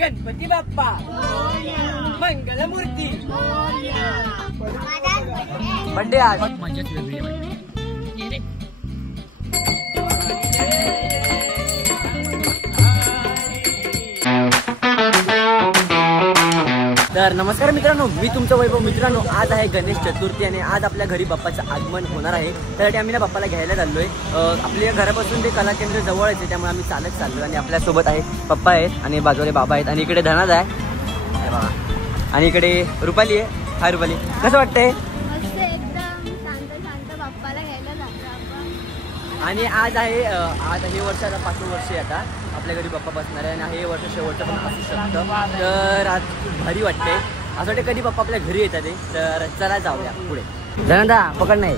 Ganpati Bappa Mangalmurti birthday आज मजाच वेगळी तर नमस्कार मित्रांनो, मी तुमचं वैभव. मित्रांनो, आज आहे गणेश चतुर्थी आणि आज आपल्या घरी बाप्पाचं आगमन होणार आहे. त्यासाठी आम्ही ना बाप्पाला घ्यायला चाललोय. आपल्या घरापासून ते कला केंद्र जवळच आहे, त्यामुळे आम्ही चालत चाललो. आणि आपल्यासोबत आहे पप्पा आहेत आणि बाजूला बाबा आहेत आणि इकडे धनाज आहे बघा आणि इकडे रुपाली आहे. हाय रुपाली, कसं वाटतंय? आणि आज आहे हे वर्ष आता 5 वर्ष आता आपल्या घरी बाप्पा बसणार आहे आणि हे वर्ष शेवटचं पण असू शकतं. तर आज खूप भारी वाटते. असं वाटतं कधी बाप्पा आपल्या घरी येतात. तर चला जाऊया पुढे. धनंदा पकड नाही.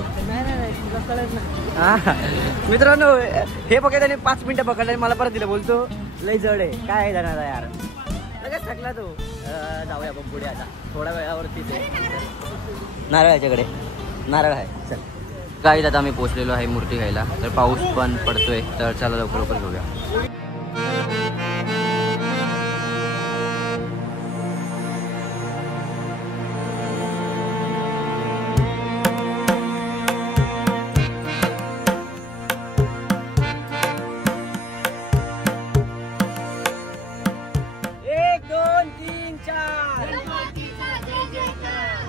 मित्रांनो, हे पकड त्याने 5 मिनिटं पकडलं आणि मला परत दिलं. बोलतो लय जड आहे. काय आहे धनंदा यार, लगेच थकला तो. जाऊया आपण पुढे आता थोड्या वेळावरतीच आहे. नारळाच्याकडे नारळ आहे. चल काही आता आम्ही पोहोचलेलो आहे मूर्ती घ्यायला. तर पाऊस पण पडतोय, तर चला लवकर लवकर घेऊया.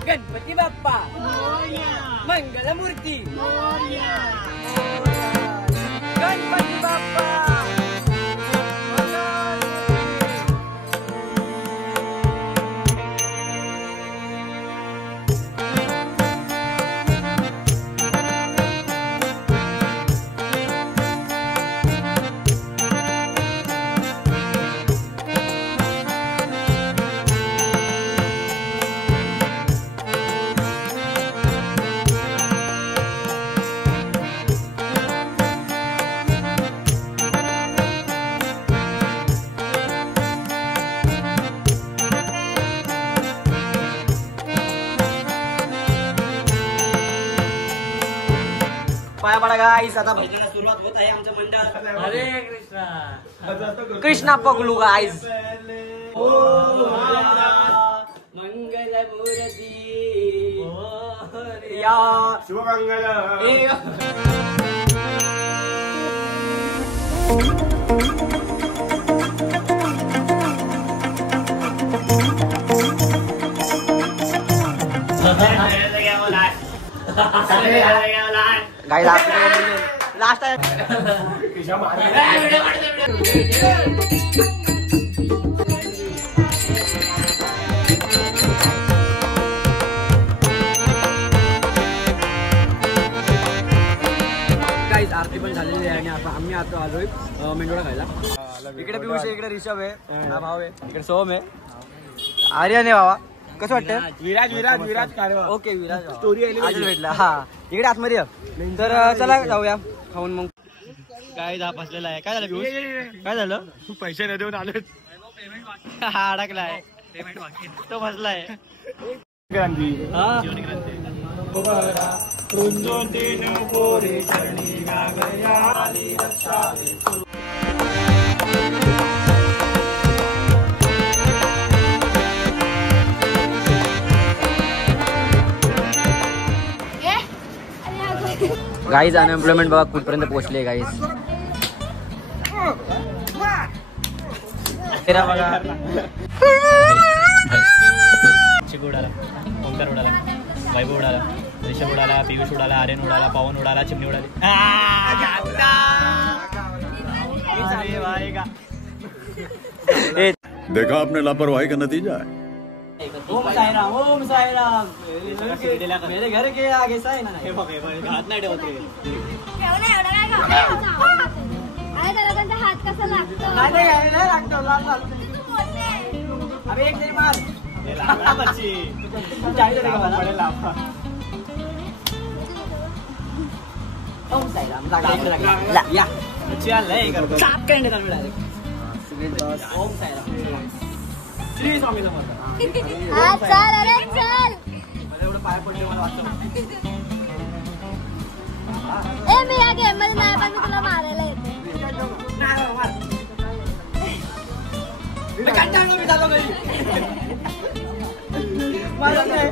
गणपती बाप्पा मंगलमूर्ती गणपती बाप्पा. पाया पडा गाईस, आता भजनाला सुरुवात होत आहे. आमचं मंडळ हरे कृष्णा कृष्णा पगलू गाईस. मंगल मूर्ती या शुभमंगल. गाइस लास्ट आहे. गाइस आरती पण झालेली आहे आणि आता आम्ही आता आलोय मेंढोळा खायला. इकडे पियुष आहे, इकडे ऋषभ आहे, हा भाव आहे, इकडे सोम आहे, आर्यन आहे. बाबा कसं वाटतं? विराज ओके विराज स्टोरी भेटला. हा इकडे आतमध्ये. तर चला जाऊया खाऊन. मग काय फसलेला आहे. काय झालं? काय झालं? पैसे न देऊन आले. हा अडकलाय तो, फसलाय. गाईज अनएम्प्लॉयमेंट बघा कुठपर्यंत पोहोचले गाईज. चिकू उडाला, ओंकार उडाला, वैभव उडाला, ऋषभ उडाला, पियुष उडाला, आर्यन उडाला, पवन उडाला, चिमणी उडाली. देखा आपने लापरवाही का नतीजा है. ओम साई राम, ओम साई राम. मेरे घर के आगे साई ना. हे बघ हात नाही ठेवत रे. हात कसा लागतो? नाही लागतो. लाल लाल. अरे एक तरी मार. ओम साई राम. या साप करणे. ओम साई राम. श्री स्वामी समर्थ. चल अरे चल. मला एवढं पाय पडले मला वाटतं. मी या गेम मध्ये नाही पण मी तुला मारायला चालू घरी मला नाही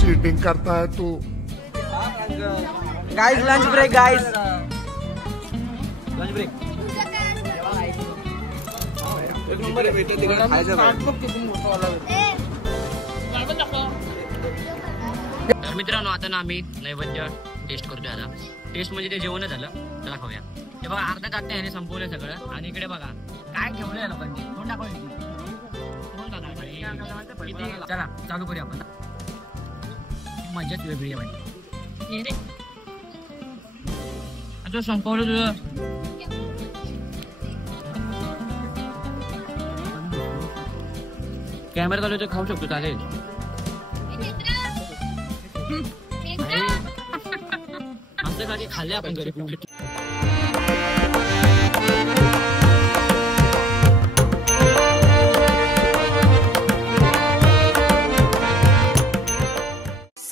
चीटिंग करता है तू. Guys lunch break guys lunch break एक नंबर आहे भेटते तिकडे खायचं तर मित्रांनो आता ना आम्ही नैवेद्य टेस्ट करतोय. आता टेस्ट म्हणजे ते जेवण झालं. चला खाऊया. हे बघा अर्धा ताट याने संपवलंय सगळं. आणि इकडे बघा काय ठेवलंय लोकांनी. कोण टाकलं चला चालू करूया आपण. मजाच वेगळी आहे भाई. आता संपवलं तुझं. कॅमेरा चालू तर खाऊ शकतो चालेल. आमच्या गाडी खाल्ले आपण घरी.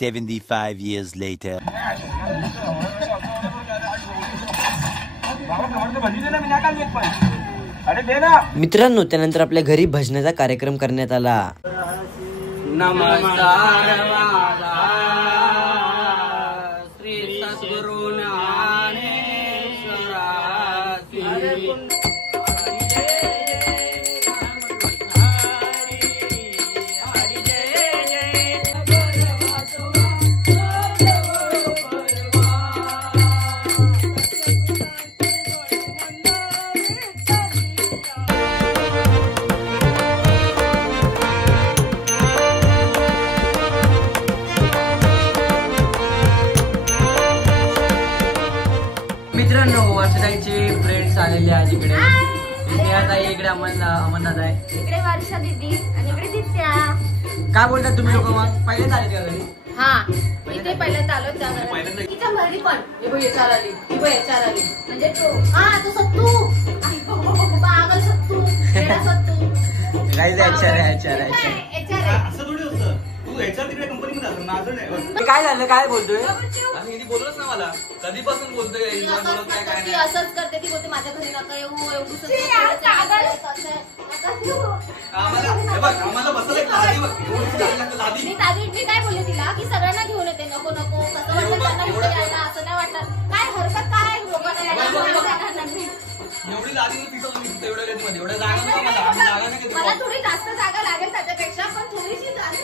$75 years later. मित्रांनो त्यानंतर आपल्या घरी भजनाचा कार्यक्रम करण्यात आला. नमस्कार श्री सद्गुरु मित्रांनो वर्षाताईचे फ्रेंड्स आलेले आहेत इकडे. ताई इकडे अमरनाथ आहे. इकडे वर्षा दीदी आणि इकडे दित्या. काय बोलतात तुम्ही लोक मग पहिलेच आले का घरी? हा इथे पहिल्यांदा आलो त्या घरात. तिच्या घरी पण हे बघ याच्यावर आली ही बघ याच्यावर आली म्हणजे तो तो सत्तू पागल सत्तू वेडा सत्तू काय झालं काय बोलतोय? बोललोच ना मला कधीपासून बोलतोय असंच करते ती बोलते माझ्या घरी नका येऊ एवढं मी काय बोलले तिला की सगळ्यांना घेऊन येते नको नको कसं वाटतं त्यांना इकडे यायला असं नाही वाटत काय हरकत काय लोकांना मला थोडी जास्त जागा लागेल त्याच्यापेक्षा पण थोडीशी जास्त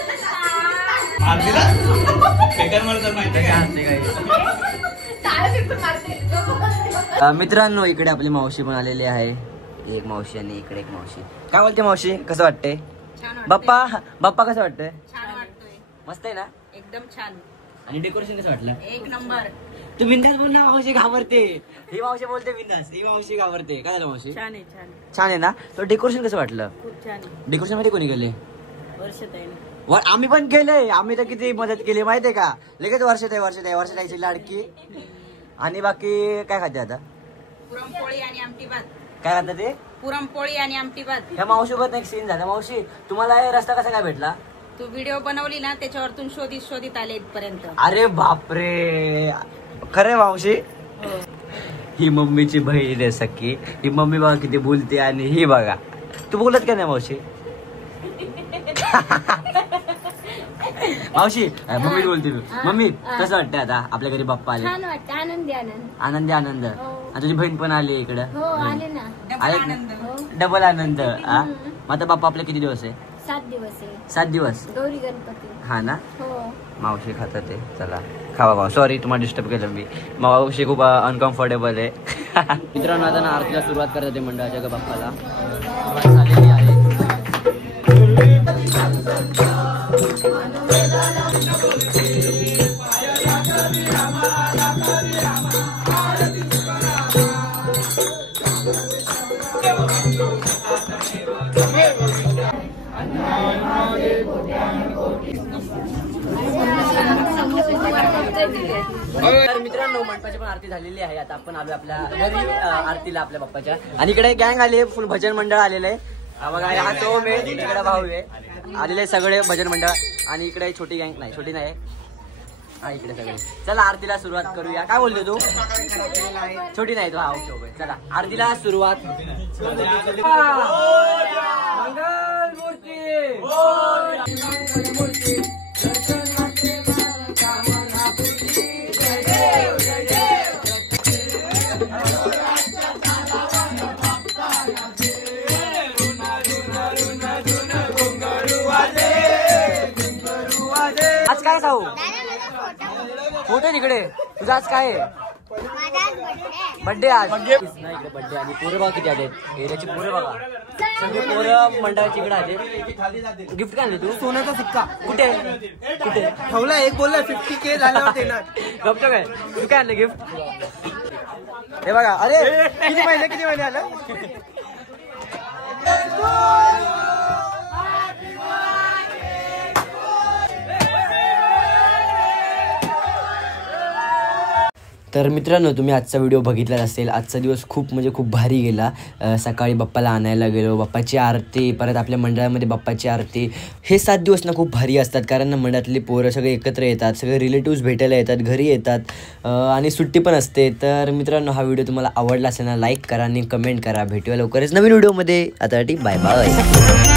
मित्रांनो इकडे आपली मावशी पण आलेली आहे. एक मावशी आणि इकडे एक मावशी. काय बोलते मावशी? कसं वाटतंय? बाप्पा बाप्पा कसं वाटतंय? मस्त आहे ना एकदम छान. आणि डेकोरेशन कसं वाटलं? एक नंबर. तू बिंदास बोल ना. मावशी घाबरते. ही मावशी बोलते बिंदास. ही मावशी घाबरते. काय झालं मावशी? छान आहे छान आहे ना. तर डेकोरेशन कसं वाटलं? खूप छान. डेकोरेशन मध्ये कोणी केले? वर्षाताईने. आम्ही पण केलंय. आम्ही तर किती मदत केली माहितीये का. लगेच वर्षाताईची लाडकी. आणि बाकी काय खाते आता? पुरणपोळी आणि आमटी भात. काय खातं ते? पुरणपोळी आणि आमटी भात. ह्या मावशीसोबत एक सीन झाला. मावशी तुम्हाला हे रस्ता कसा काय भेटला? तू व्हिडिओ बनवली ना त्याच्यावरतून शोधित आले इथपर्यंत. अरे बापरे. खरे मावशी ही मम्मीची बहीण आहे सख्खी. ही मम्मी बघा किती बोलते आणि ही बघा. तू बोलत का नाही मावशी? मावशी मम्मी बोलते तू. मम्मी कसं वाटतंय आता आपल्या घरी बाप्पा आले? छान वाटतं. आनंदी आनंदी आनंद. आणि तुझी बहीण पण आली इकडं. आले ना डबल आनंद. मग आता बाप्पा आपले किती दिवस आहे? 7 दिवस आहे. 7 दिवस गौरी गणपती. हा ना. हो मावशी खातात ते. चला खावा भाऊ. सॉरी तुम्हाला डिस्टर्ब केलं मी. मावशी खूप अनकम्फर्टेबल आहे. मित्रांनो आता ना आरतीला सुरुवात करत मंडळाच्या बाप्पाला झालेली आहे. तर मित्रांनो मंडपाची पण आरती झालेली आहे. आता आपण आलो आपल्या घरी आरतीला आपल्या बाप्पाच्या. आणि इकडे गँग आली आहे. फुल भजन मंडळ आलेलं आहे. हा बघा हा सोम आहे, इकडे भाऊ आहे, आलेले सगळे भजन मंडळ आणि इकडे छोटी गँग नाही, छोटी नाही हा इकडे सगळे. चला आरतीला सुरुवात करूया. काय बोलतो तू? छोटी नाही तो. हा ओके ओके चला आरतीला सुरुवात. आज काय खाऊ? फोटो तिकडे. तुझा आज काय आहे? बर्थडे आज नाही इकडे बर्थडे. आणि पोरं बघा किती आले एरियाची पोरं बघा सगळे पोरं मंडळाची इकडे आले. गिफ्ट काय आणले तू? सोन्याचा सिक्का. कुठे कुठे ठेवला? एक बोलला 50K झाल्यावर देणार. गप्प काय तू काय आणलं गिफ्ट? हे बघा. अरे किती महिने आलं? तर मित्रांनो तुम्ही आजचा व्हिडिओ बघितलाच असेल. आजचा दिवस खूप म्हणजे खूप भारी गेला. सकाळी बाप्पाला आणायला गेलो, बाप्पाची आरती, परत आपल्या मंडळामध्ये बाप्पाची आरती. हे 7 दिवस ना खूप भारी असतात कारण ना मंडळातली पोरं सगळे एकत्र येतात, सगळे रिलेटिव्स भेटायला येतात, घरी येतात आणि सुट्टी पण असते. तर मित्रांनो हा व्हिडिओ तुम्हाला आवडला असेल ना लाईक करा आणि कमेंट करा. भेटूया लवकरच नवीन व्हिडिओमध्ये. आतासाठी बाय बाय.